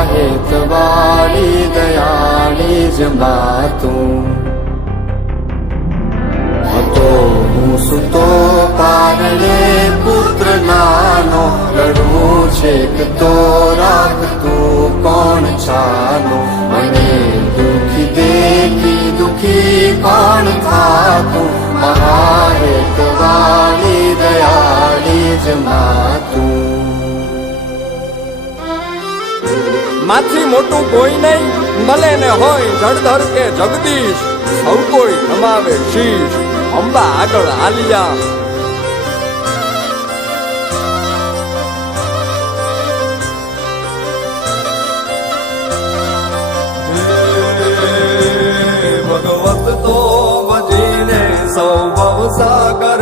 મહાહેતવાળી દયાળી જ મા તું. હતો હું સુતો પારણે પુત્ર નાનો, રડું છેક તો રાખતું કોણ છાનો. મને દુખી દેખી દુખી કોણ થાતું, મહાહેતવાળી દયાળી જ મા તું. માથી મોટું કોઈ નહીં, ભલે ને હોય જળધર કે જગદીશ, સૌ કોઈ નમાવે શીશ અંબા આગળ આલિયા. ભગવત તો ભજીને સૌ ભવ સાગર